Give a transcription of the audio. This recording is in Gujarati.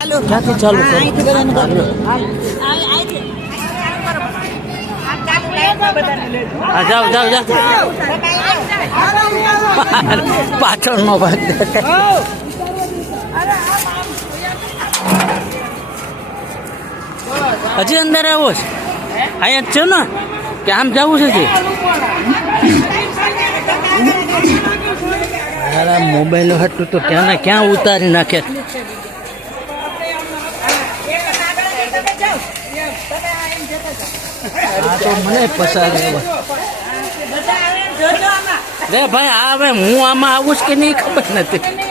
ક્યાંથી ચાલુ કરો? હા જાઓ જાઓ જાઓ પાછળનો ભાગ હજી અંદર આવો છે અહીંયા જ છે ને કે આમ જવું છે મોબાઈલ હતું તો ત્યાં ને ક્યાં ઉતારી નાખે તો મને પસાર રે ભાઈ હવે હું આમાં આવું જ કે નહીં ખબર નથી